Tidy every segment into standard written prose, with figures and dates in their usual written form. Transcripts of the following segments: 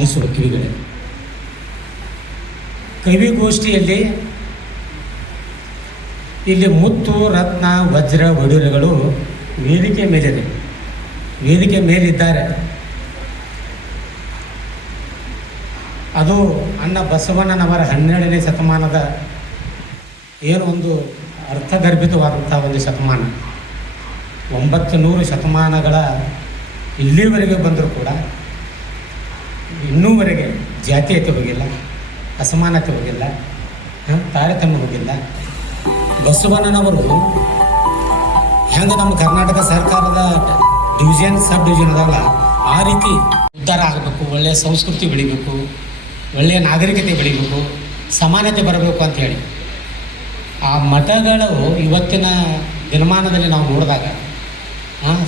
ಆಲಿಸುವ ಕಿವಿಗಳೇ. ಕವಿಗೋಷ್ಠಿಯಲ್ಲಿ ಇಲ್ಲಿ ಮುತ್ತು ರತ್ನ ವಜ್ರ ಒಡವೆಗಳು ವೇದಿಕೆ ಮೇಲಿದೆ, ವೇದಿಕೆ ಮೇಲಿದ್ದಾರೆ. ಅದು ಅಣ್ಣ ಬಸವಣ್ಣನವರ 12ನೇ ಶತಮಾನದ ಏನು ಒಂದು ಅರ್ಥಗರ್ಭಿತವಾದಂಥ ಒಂದು ಶತಮಾನ. 900 ಶತಮಾನಗಳ ಇಲ್ಲಿವರೆಗೆ ಬಂದರೂ ಕೂಡ ಇನ್ನೂವರೆಗೆ ಜಾತೀಯತೆ ಹೋಗಿಲ್ಲ, ಅಸಮಾನತೆ ಹೋಗಿಲ್ಲ, ತಾರತಮ್ಯ ಹೋಗಿಲ್ಲ. ಬಸವಣ್ಣನವರು ಹೆಂಗೆ ನಮ್ಮ ಕರ್ನಾಟಕ ಸರ್ಕಾರದ ಡಿವಿಷನ್ ಸಬ್ ಡಿವಿಷನ್ ಅದಾವಲ್ಲ, ಆ ರೀತಿ ಉದ್ಧಾರ ಆಗಬೇಕು, ಒಳ್ಳೆಯ ಸಂಸ್ಕೃತಿ ಬೆಳಿಬೇಕು, ಒಳ್ಳೆಯ ನಾಗರಿಕತೆ ಬೆಳಿಬೇಕು, ಸಮಾನತೆ ಬರಬೇಕು ಅಂಥೇಳಿ ಆ ಮಠಗಳು ಇವತ್ತಿನ ದಿನಮಾನದಲ್ಲಿ ನಾವು ನೋಡಿದಾಗ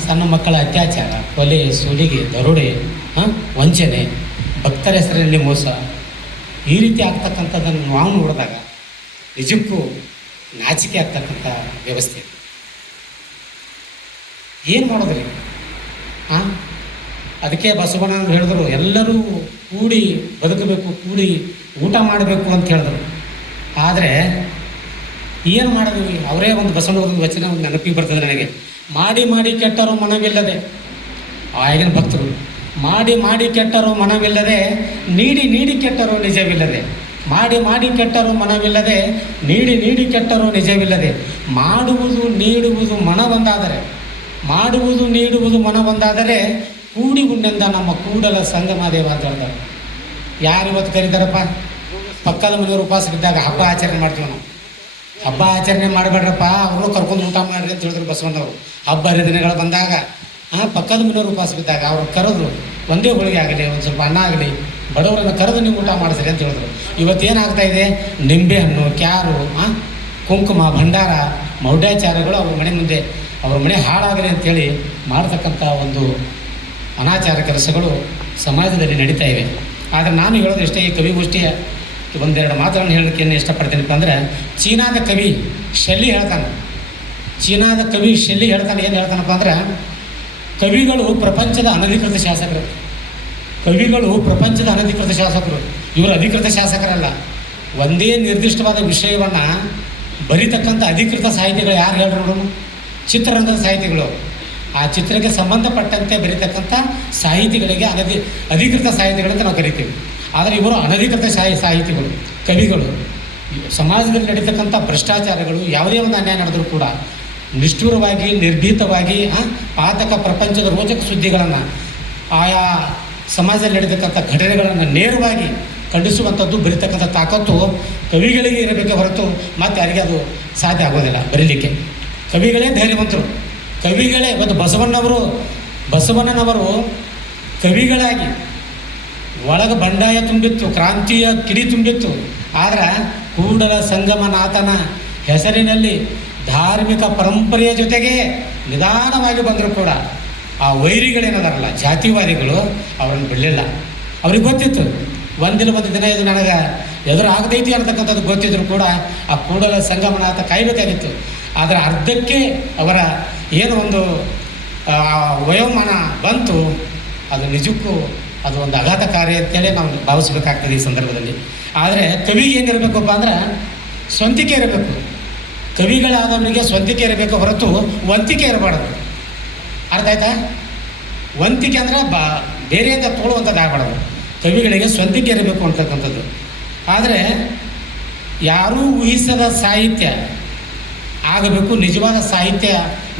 ಸಣ್ಣ ಮಕ್ಕಳ ಅತ್ಯಾಚಾರ, ಕೊಲೆ, ಸುಲಿಗೆ, ದರೋಡೆ, ವಂಚನೆ, ಭಕ್ತರ ಹೆಸರಲ್ಲಿ ಮೋಸ, ಈ ರೀತಿ ಆಗ್ತಕ್ಕಂಥದ್ದನ್ನು ನಾವು ನೋಡಿದಾಗ ನಿಜಕ್ಕೂ ನಾಚಿಕೆ ಆಗ್ತಕ್ಕಂಥ ವ್ಯವಸ್ಥೆ. ಏನು ಮಾಡೋದ್ರಿ? ಅದಕ್ಕೆ ಬಸವಣ್ಣ ಹೇಳಿದ್ರು, ಎಲ್ಲರೂ ಕೂಡಿ ಬದುಕಬೇಕು, ಕೂಡಿ ಊಟ ಮಾಡಬೇಕು ಅಂತ ಹೇಳಿದ್ರು. ಆದರೆ ಏನು ಮಾಡಿದ್ವಿ? ಅವರೇ ಒಂದು ಬಸವಣ್ಣವ್ರದ್ದು ವಚನ ಒಂದು ನೆನಪಿಗೆ ಬರ್ತದೆ ನನಗೆ. ಮಾಡಿ ಮಾಡಿ ಕೆಟ್ಟರು ಮನವಿಲ್ಲದೆ, ಆಗಿನ ಭಕ್ತರು, ಮಾಡಿ ಮಾಡಿ ಕೆಟ್ಟರು ಮನವಿಲ್ಲದೆ, ನೀಡಿ ನೀಡಿ ಕೆಟ್ಟರು ನಿಜವಿಲ್ಲದೆ, ಮಾಡಿ ಮಾಡಿ ಕೆಟ್ಟರು ಮನವಿಲ್ಲದೆ, ನೀಡಿ ನೀಡಿ ಕೆಟ್ಟರು ನಿಜವಿಲ್ಲದೆ, ಮಾಡುವುದು ನೀಡುವುದು ಮನವೊಂದಾದರೆ, ಮಾಡುವುದು ನೀಡುವುದು ಮನವೊಂದಾದರೆ ಕೂಡಿ ಉಣ್ಣೆಂದ ನಮ್ಮ ಕೂಡಲ ಸಂಗಮದೇವ ಅಂತ ಹೇಳ್ತಾರೆ. ಯಾರು ಇವತ್ತು ಕರೀತಾರಪ್ಪ? ಪಕ್ಕದ ಮನೆಯವರು ಉಪವಾಸ ಬಿದ್ದಾಗ ಹಬ್ಬ ಆಚರಣೆ ಮಾಡ್ತೀವಿ ನಾವು. ಹಬ್ಬ ಆಚರಣೆ ಮಾಡಬೇಡ್ರಪ್ಪ, ಅವ್ರನ್ನೂ ಕರ್ಕೊಂಡು ಊಟ ಮಾಡಿರಿ ಅಂತ ಹೇಳಿದ್ರು ಬಸವಣ್ಣವರು. ಹಬ್ಬ ಹರಿದಿನಗಳು ಬಂದಾಗ ಪಕ್ಕದ ಮನೆಯವರು ಉಪವಾಸ ಬಿದ್ದಾಗ ಅವ್ರು ಕರೆದ್ರು, ಒಂದೇ ಹೋಳಿಗೆ ಆಗಲಿ, ಒಂದು ಸ್ವಲ್ಪ ಅನ್ನ ಆಗಲಿ, ಬಡವರನ್ನು ಕರೆದು ನೀವು ಊಟ ಮಾಡಿಸ್ರಿ ಅಂತ ಹೇಳಿದ್ರು. ಇವತ್ತೇನಾಗ್ತಾ ಇದೆ? ನಿಂಬೆಹಣ್ಣು, ಕ್ಯಾರು, ಕುಂಕುಮ, ಭಂಡಾರ, ಮೌಢ್ಯಾಚಾರಗಳು ಅವ್ರ ಮನೆ ಮುಂದೆ, ಅವ್ರ ಮನೆ ಹಾಳಾಗಲಿ ಅಂಥೇಳಿ ಮಾಡ್ತಕ್ಕಂಥ ಒಂದು ಅನಾಚಾರ ಕೆಲಸಗಳು ಸಮಾಜದಲ್ಲಿ ನಡೀತಾ ಇವೆ. ಆದರೆ ನಾನು ಹೇಳೋದು ಇಷ್ಟೇ, ಈ ಕವಿಗೋಷ್ಠಿಯ ಒಂದೆರಡು ಮಾತುಗಳನ್ನು ಹೇಳೋದಕ್ಕೆ ಏನು ಇಷ್ಟಪಡ್ತೀನಪ್ಪ ಅಂದರೆ, ಚೀನಾದ ಕವಿ ಶೆಲ್ಲಿ ಹೇಳ್ತಾನೆ, ಏನು ಹೇಳ್ತಾನಪ್ಪ ಅಂದ್ರೆ, ಕವಿಗಳು ಪ್ರಪಂಚದ ಅನಧಿಕೃತ ಶಾಸಕರು, ಕವಿಗಳು ಪ್ರಪಂಚದ ಅನಧಿಕೃತ ಶಾಸಕರು. ಇವರು ಅಧಿಕೃತ ಶಾಸಕರಲ್ಲ. ಒಂದೇ ನಿರ್ದಿಷ್ಟವಾದ ವಿಷಯವನ್ನು ಬರೀತಕ್ಕಂಥ ಅಧಿಕೃತ ಸಾಹಿತಿಗಳು ಯಾರು ಹೇಳ್ರು? ಚಿತ್ರರಂಗದ ಸಾಹಿತಿಗಳು. ಆ ಚಿತ್ರಕ್ಕೆ ಸಂಬಂಧಪಟ್ಟಂತೆ ಬರೀತಕ್ಕಂಥ ಸಾಹಿತಿಗಳಿಗೆ ಅಧಿಕೃತ ಸಾಹಿತಿಗಳಂತ ನಾವು ಕರಿತೀವಿ. ಆದರೆ ಇವರು ಅನಧಿಕೃತ ಸಾಹಿತಿಗಳು, ಕವಿಗಳು. ಸಮಾಜದಲ್ಲಿ ನಡೀತಕ್ಕಂಥ ಭ್ರಷ್ಟಾಚಾರಗಳು, ಯಾವುದೇ ಒಂದು ಅನ್ಯಾಯ ನಡೆದರೂ ಕೂಡ ನಿಷ್ಠುರವಾಗಿ, ನಿರ್ಭೀತವಾಗಿ ಪಾತಕ ಪ್ರಪಂಚದ ರೋಚಕ ಸುದ್ದಿಗಳನ್ನು, ಆಯಾ ಸಮಾಜದಲ್ಲಿ ನಡೀತಕ್ಕಂಥ ಘಟನೆಗಳನ್ನು ನೇರವಾಗಿ ಖಂಡಿಸುವಂಥದ್ದು, ಬರೀತಕ್ಕಂಥ ತಾಕತ್ತು ಕವಿಗಳಿಗೆ ಇರಬೇಕೆ ಹೊರತು ಮತ್ತು ಯಾರಿಗೆ ಅದು ಸಾಧ್ಯ ಆಗೋದಿಲ್ಲ ಬರೀಲಿಕ್ಕೆ. ಕವಿಗಳೇ ಧೈರ್ಯವಂತರು, ಕವಿಗಳೇ. ಮತ್ತು ಬಸವಣ್ಣನವರು ಕವಿಗಳಾಗಿ ಒಳಗೆ ಬಂಡಾಯ ತುಂಬಿತ್ತು, ಕ್ರಾಂತಿಯ ಕಿಡಿ ತುಂಬಿತ್ತು. ಆದರೆ ಕೂಡಲ ಸಂಗಮನಾಥನ ಹೆಸರಿನಲ್ಲಿ ಧಾರ್ಮಿಕ ಪರಂಪರೆಯ ಜೊತೆಗೆ ನಿಧಾನವಾಗಿ ಬಂದರೂ ಕೂಡ ಆ ವೈರಿಗಳೇನದಾರಲ್ಲ, ಜಾತಿವಾದಿಗಳು, ಅವರನ್ನು ಬಿಡಲಿಲ್ಲ. ಅವ್ರಿಗೆ ಗೊತ್ತಿತ್ತು ಒಂದು ದಿನ ಇದು ನನಗೆ ಎದುರು ಆಗದೈತಿ ಅಂತಕ್ಕಂಥದ್ದು ಗೊತ್ತಿದ್ರು ಕೂಡ ಆ ಕೂಡಲ ಸಂಗಮನಾಥ ಕಾಯಬೇಕಾಗಿತ್ತು. ಆದರೆ ಅರ್ಧಕ್ಕೆ ಅವರ ಏನು ಒಂದು ವಯೋಮಾನ ಬಂತು, ಅದು ನಿಜಕ್ಕೂ ಅದು ಒಂದು ಆಘಾತಕಾರಿ ಅಂತೇಳಿ ನಾವು ಭಾವಿಸ್ಬೇಕಾಗ್ತದೆ ಈ ಸಂದರ್ಭದಲ್ಲಿ. ಆದರೆ ಕವಿಗೆ ಏನಿರಬೇಕಪ್ಪ ಅಂದ್ರೆ ಸ್ವಂತಿಕೆ ಇರಬೇಕು. ಕವಿಗಳಾದವರಿಗೆ ಸ್ವಂತಿಕೆ ಇರಬೇಕು ಹೊರತು ವಂತಿಕೆ ಇರಬಾರ್ದು. ಅರ್ಥ ಆಯ್ತಾ? ವಂತಿಕೆ ಅಂದರೆ ಬೇರೆಯಿಂದ ತೋಳುವಂಥದ್ದು ಆಗಬಾರ್ದು. ಕವಿಗಳಿಗೆ ಸ್ವಂತಿಕೆ ಇರಬೇಕು ಅಂತಕ್ಕಂಥದ್ದು. ಆದರೆ ಯಾರೂ ಊಹಿಸದ ಸಾಹಿತ್ಯ ಆಗಬೇಕು. ನಿಜವಾದ ಸಾಹಿತ್ಯ,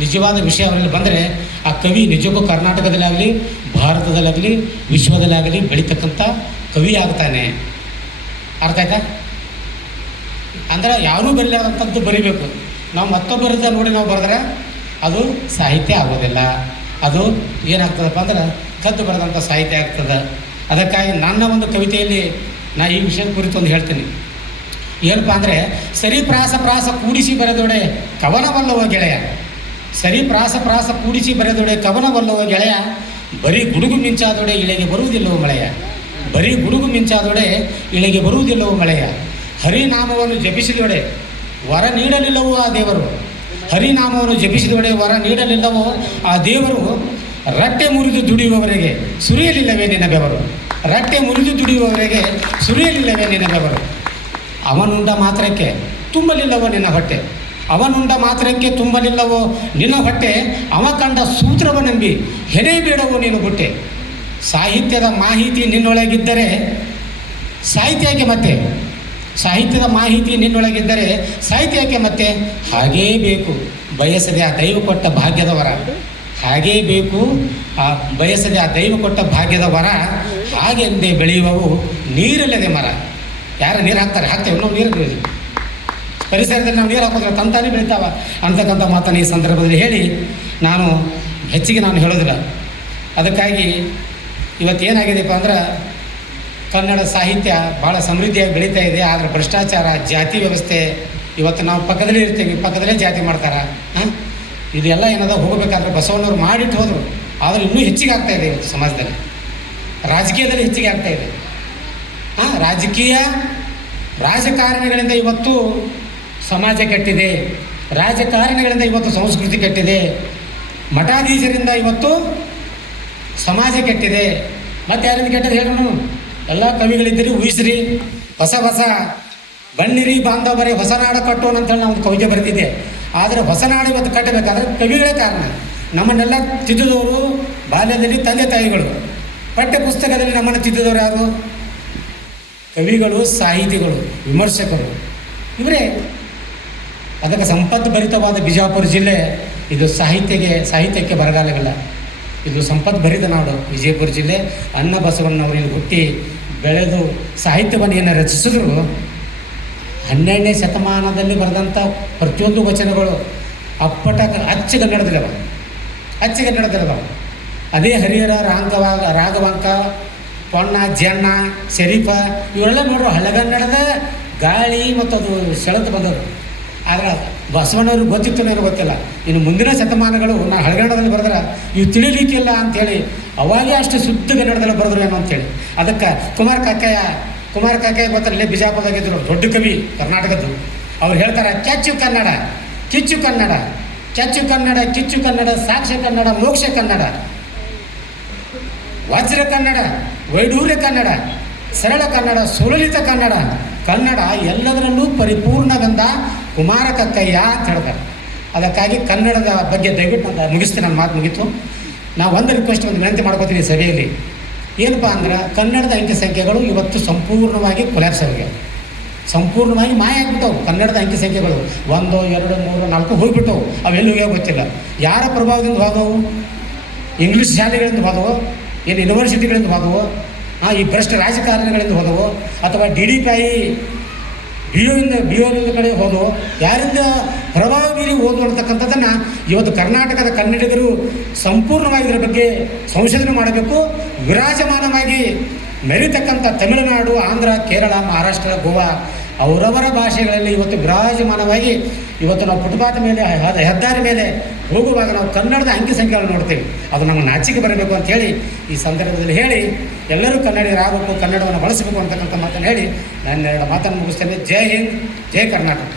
ನಿಜವಾದ ವಿಷಯ ಅವರಲ್ಲಿ ಬಂದರೆ ಆ ಕವಿ ನಿಜಕ್ಕೂ ಕರ್ನಾಟಕದಲ್ಲಾಗಲಿ, ಭಾರತದಲ್ಲಾಗಲಿ, ವಿಶ್ವದಲ್ಲಾಗಲಿ ಬೆಳೀತಕ್ಕಂಥ ಕವಿ ಆಗ್ತಾನೆ. ಅರ್ಥ ಆಯ್ತಾ? ಅಂದ್ರೆ ಯಾರೂ ಬರೀಲಾರ್ದಂಥದ್ದು ಬರಿಬೇಕು. ನಾವು ಮತ್ತೊಬ್ಬರದ ನೋಡಿ ನಾವು ಬರೆದ್ರೆ ಅದು ಸಾಹಿತ್ಯ ಆಗೋದಿಲ್ಲ. ಅದು ಏನಾಗ್ತದಪ್ಪ ಅಂದ್ರೆ ಕದ್ದು ಬರೆದಂಥ ಸಾಹಿತ್ಯ ಆಗ್ತದೆ. ಅದಕ್ಕಾಗಿ ನನ್ನ ಒಂದು ಕವಿತೆಯಲ್ಲಿ ನಾ ಈ ವಿಷಯದ ಕುರಿತು ಒಂದು ಹೇಳ್ತೀನಿ. ಏನಪ್ಪ ಅಂದರೆ, ಸರಿ ಪ್ರಾಸ ಕೂಡಿಸಿ ಬರೆದೊಡೆ ಕವನವಲ್ಲವೋ ಗೆಳೆಯ, ಸರಿ ಪ್ರಾಸ ಕೂಡಿಸಿ ಬರೆದೊಡೆ ಕವನವಲ್ಲವೋ ಗೆಳೆಯ, ಬರೀ ಗುಡುಗು ಮಿಂಚಾದೊಡೆ ಇಳೆಗೆ ಬರುವುದಿಲ್ಲವೋ ಮಳೆಯ, ಬರೀ ಗುಡುಗು ಮಿಂಚಾದೊಡೆ ಇಳೆಗೆ ಬರುವುದಿಲ್ಲವೋ ಮಳೆಯ, ಹರಿನಾಮವನ್ನು ಜಪಿಸಿದೊಡೆ ವರ ನೀಡಲಿಲ್ಲವೋ ಆ ದೇವರು, ಹರಿನಾಮವನ್ನು ಜಪಿಸಿದೊಡೆ ವರ ನೀಡಲಿಲ್ಲವೋ ಆ ದೇವರು, ರಟ್ಟೆ ಮುರಿದು ದುಡಿಯುವವರೆಗೆ ಸುರಿಯಲಿಲ್ಲವೇ ನಿನ್ನ ಬೆವರು. ರಟ್ಟೆ ಮುರಿದು ದುಡಿಯುವವರೆಗೆ ಸುರಿಯಲಿಲ್ಲವೇ ನಿನ್ನ ಬೆವರು. ಅವನುಂಡ ಮಾತ್ರಕ್ಕೆ ತುಂಬಲಿಲ್ಲವೋ ನಿನ್ನ ಹೊಟ್ಟೆ, ಅವನುಂಡ ಮಾತ್ರಕ್ಕೆ ತುಂಬಲಿಲ್ಲವೋ ನಿನ್ನ ಹೊಟ್ಟೆ, ಅವ ಕಂಡ ಸೂತ್ರವ ನಂಬಿ ಹೆಣೆ ಬೇಡವೋ ನೀನು ಬುಟ್ಟೆ. ಸಾಹಿತ್ಯದ ಮಾಹಿತಿ ನಿನ್ನೊಳಗಿದ್ದರೆ ಸಾಹಿತ್ಯಕ್ಕೆ ಮತ್ತೆ, ಸಾಹಿತ್ಯದ ಮಾಹಿತಿ ನಿನ್ನೊಳಗಿದ್ದರೆ ಸಾಹಿತ್ಯಕ್ಕೆ ಮತ್ತೆ. ಹಾಗೇ ಬೇಕು ಬಯಸದೆ ಆ ದೈವ ಕೊಟ್ಟ ಭಾಗ್ಯದ ವರ, ಹಾಗೇ ಬೇಕು ಆ ಬಯಸದೆ ಆ ದೈವ ಕೊಟ್ಟ ಭಾಗ್ಯದ ವರ. ಹಾಗೆಂದೇ ಬೆಳೆಯುವವು ನೀರಿಲ್ಲದೆ ಮರ. ಯಾರು ನೀರು ಹಾಕ್ತೇವೆ ನಾವು ನೀರು ಪರಿಸರದಲ್ಲಿ ನಾವು ನೀರು ಹಾಕೋದ್ರೆ ತಂತಾನೇ ಬೆಳಿತಾವ ಅಂತಕ್ಕಂಥ ಮಾತನ್ನು ಈ ಸಂದರ್ಭದಲ್ಲಿ ಹೇಳಿ ನಾನು ಹೆಚ್ಚಿಗೆ ಹೇಳೋದಿಲ್ಲ. ಅದಕ್ಕಾಗಿ ಇವತ್ತೇನಾಗಿದೆಯಪ್ಪ ಅಂದ್ರೆ ಕನ್ನಡ ಸಾಹಿತ್ಯ ಭಾಳ ಸಮೃದ್ಧಿಯಾಗಿ ಬೆಳೀತಾ ಇದೆ. ಆದರೆ ಭ್ರಷ್ಟಾಚಾರ, ಜಾತಿ ವ್ಯವಸ್ಥೆ, ಇವತ್ತು ನಾವು ಪಕ್ಕದಲ್ಲೇ ಇರ್ತೀವಿ, ಪಕ್ಕದಲ್ಲೇ ಜಾತಿ ಮಾಡ್ತಾರೆ. ಇದೆಲ್ಲ ಏನದ ಹೋಗಬೇಕಾದ್ರೆ ಬಸವಣ್ಣವ್ರು ಮಾಡಿಟ್ಟು ಹೋದರು, ಆದರೆ ಇನ್ನೂ ಹೆಚ್ಚಿಗೆ ಆಗ್ತಾಯಿದೆ ಇವತ್ತು ಸಮಾಜದಲ್ಲಿ, ರಾಜಕೀಯದಲ್ಲಿ ಹೆಚ್ಚಿಗೆ ಆಗ್ತಾಯಿದೆ. ರಾಜಕಾರಣಿಗಳಿಂದ ಇವತ್ತು ಸಮಾಜ ಕೆಟ್ಟಿದೆ, ರಾಜಕಾರಣಿಗಳಿಂದ ಇವತ್ತು ಸಂಸ್ಕೃತಿ ಕೆಟ್ಟಿದೆ, ಮಠಾಧೀಶರಿಂದ ಇವತ್ತು ಸಮಾಜ ಕೆಟ್ಟಿದೆ. ಮತ್ತು ಯಾರಿಂದ ಕೆಟ್ಟದ್ದು ಹೇಳೋಣ? ಎಲ್ಲ ಕವಿಗಳಿದ್ದೀರಿ, ಊಹಿಸ್ರಿ, ಹೊಸ ಹೊಸ ಬಣ್ಣಿರಿ ಬಾಂಧವರೇ ಹೊಸ ನಾಡ ಕಟ್ಟೋಣ ಅಂತೇಳಿ ನಾವು ಒಂದು ಕವಿತೆ ಬರೆದಿದ್ದೆ. ಆದರೆ ಹೊಸ ನಾಡು ಇವತ್ತು ಕಟ್ಟಬೇಕಾದ್ರೆ ಕವಿಗಳೇ ಕಾರಣ. ನಮ್ಮನ್ನೆಲ್ಲ ತಿದ್ದಿದವರು ಬಾಲ್ಯದಲ್ಲಿ ತಂದೆ ತಾಯಿಗಳು, ಪಠ್ಯ ಪುಸ್ತಕದಲ್ಲಿ ನಮ್ಮನ್ನು ತಿದ್ದಿದವರು ಯಾರು? ಕವಿಗಳು, ಸಾಹಿತಿಗಳು, ವಿಮರ್ಶಕರು, ಇವರೇ. ಅದಕ್ಕೆ ಸಂಪದ್ಭರಿತವಾದ ಬಿಜಾಪುರ ಜಿಲ್ಲೆ ಇದು ಸಾಹಿತ್ಯಕ್ಕೆ ಬರಗಾಲವಿಲ್ಲ. ಇದು ಸಂಪದ್ಭರಿತ ನಾಡು ವಿಜಯಪುರ ಜಿಲ್ಲೆ. ಅನ್ನ ಬಸವಣ್ಣವರು ಇಲ್ಲಿ ಹುಟ್ಟಿ ಬೆಳೆದು ಸಾಹಿತ್ಯವನ್ನು ಏನು ರಚಿಸಿದ್ರು, 12ನೇ ಶತಮಾನದಲ್ಲಿ ಬರೆದಂಥ ಪ್ರತಿಯೊಂದು ವಚನಗಳು ಅಪ್ಪಟ ಅಚ್ಚಗನ್ನಡದಲ್ಲವ. ಅದೇ ಹರಿಹರ, ರಾಘವಾಂಕ, ಪೊನ್ನ, ಜನ್ನ, ಶರೀಫ ಇವರೆಲ್ಲ ನೋಡ್ರು ಹಳೆಗನ್ನಡದ ಗಾಳಿ ಮತ್ತು ಅದು ಸೆಳೆದು ಬಂದವರು. ಆದರೆ ಬಸವಣ್ಣವ್ರಿಗೆ ಗೊತ್ತಿತ್ತು ನನಗೆ ಗೊತ್ತಿಲ್ಲ. ಇನ್ನು ಮುಂದಿನ ಶತಮಾನಗಳು ನಾನು ಹಳೆಗನ್ನಡದಲ್ಲಿ ಬರೆದ್ರೆ ಇವು ತಿಳಿಲಿಕ್ಕಿಲ್ಲ ಅಂಥೇಳಿ ಅವಾಗೇ ಅಷ್ಟು ಶುದ್ಧ ಕನ್ನಡದಲ್ಲಿ ಬರೆದ್ರು ಏನೋ ಅಂಥೇಳಿ. ಅದಕ್ಕೆ ಕುಮಾರ ಕಾಕಯ್ಯ ಗೊತ್ತಲ್ಲೇ ಬಿಜಾಪುರದಾಗಿದ್ದರು, ದೊಡ್ಡ ಕವಿ ಕರ್ನಾಟಕದ್ದು. ಅವ್ರು ಹೇಳ್ತಾರೆ, ಕೆಚ್ಚು ಕನ್ನಡ, ಕಿಚ್ಚು ಕನ್ನಡ, ಕೆಚ್ಚು ಕನ್ನಡ, ಕಿಚ್ಚು ಕನ್ನಡ, ಸಾಕ್ಷ್ಯ ಕನ್ನಡ, ಮೋಕ್ಷ ಕನ್ನಡ, ವಜ್ರ ಕನ್ನಡ, ವೈಡೂರ್ಯ ಕನ್ನಡ, ಸರಳ ಕನ್ನಡ, ಸುಲಲಿತ ಕನ್ನಡ, ಕನ್ನಡ ಎಲ್ಲದರಲ್ಲೂ ಪರಿಪೂರ್ಣವೆಂದ ಕುಮಾರ ಕಕ್ಕಯ್ಯ ಅಂತ ಹೇಳ್ತಾರೆ. ಅದಕ್ಕಾಗಿ ಕನ್ನಡದ ಬಗ್ಗೆ ದಯವಿಟ್ಟು ನಾನು ಮುಗಿಸ್ತೀನಿ, ನನ್ನ ಮಾತು ಮುಗೀತು. ನಾವು ಒಂದು ರಿಕ್ವೆಸ್ಟ್, ಒಂದು ವಿನಂತಿ ಮಾಡ್ಕೋತೀನಿ ಸಭೆಯಲ್ಲಿ. ಏನಪ್ಪ ಅಂದ್ರೆ ಕನ್ನಡದ ಅಂಕಿ ಸಂಖ್ಯೆಗಳು ಇವತ್ತು ಸಂಪೂರ್ಣವಾಗಿ ಕೊಲ್ಯಾಪ್ಸ್ ಆಗಿವೆ, ಸಂಪೂರ್ಣವಾಗಿ ಮಾಯ ಆಗಿಬಿಟ್ಟವು. ಕನ್ನಡದ ಅಂಕಿ ಸಂಖ್ಯೆಗಳು 1, 2, 3, 4 ಹೋಗಿಬಿಟ್ಟವು. ಅವೆಲ್ಲೂ ಹೋಗೋ ಗೊತ್ತಿಲ್ಲ. ಯಾರ ಪ್ರಭಾವದಿಂದ ಹೋದವು? ಇಂಗ್ಲೀಷ್ ಶಾಲೆಗಳಿಂದ ಹೋದವು, ಏನು ಯೂನಿವರ್ಸಿಟಿಗಳಿಂದ ಹೋದವು, ಈ ಭ್ರಷ್ಟ ರಾಜಕಾರಣಿಗಳಿಂದ ಹೋದವು, ಅಥವಾ DDPI BOದಿಂದ ಕಡೆ ಹೋದವು. ಯಾರಿಂದ ಪ್ರಭಾವ ಬೀರಿ ಓದು ಅಂತಕ್ಕಂಥದ್ದನ್ನು ಇವತ್ತು ಕರ್ನಾಟಕದ ಕನ್ನಡಿಗರು ಸಂಪೂರ್ಣವಾಗಿ ಇದರ ಬಗ್ಗೆ ಸಂಶೋಧನೆ ಮಾಡಬೇಕು. ವಿರಾಜಮಾನವಾಗಿ ಮೆರಿತಕ್ಕಂಥ ತಮಿಳುನಾಡು, ಆಂಧ್ರ, ಕೇರಳ, ಮಹಾರಾಷ್ಟ್ರ, ಗೋವಾ ಅವರವರ ಭಾಷೆಗಳಲ್ಲಿ ಇವತ್ತು ವಿರಾಜಮಾನವಾಗಿ ಇವತ್ತು ನಾವು ಫುಟ್ಪಾತ್ ಮೇಲೆ, ಹೆದ್ದಾರಿ ಮೇಲೆ ಹೋಗುವಾಗ ನಾವು ಕನ್ನಡದ ಅಂಕಿ ಸಂಖ್ಯೆಗಳನ್ನು ನೋಡ್ತೇವೆ. ಅದು ನಮ್ಮ ನಾಚಿಕೆ ಬರಬೇಕು ಅಂತೇಳಿ ಈ ಸಂದರ್ಭದಲ್ಲಿ ಹೇಳಿ, ಎಲ್ಲರೂ ಕನ್ನಡಿಗರಾಗಬೇಕು, ಕನ್ನಡವನ್ನು ಬಳಸಬೇಕು ಅಂತಕ್ಕಂಥ ಮಾತನ್ನು ಹೇಳಿ ನಾನು 2 ಮಾತನ್ನು ಮುಗಿಸ್ತೇನೆ. ಜೈ ಹಿಂದ್, ಜೈ ಕರ್ನಾಟಕ.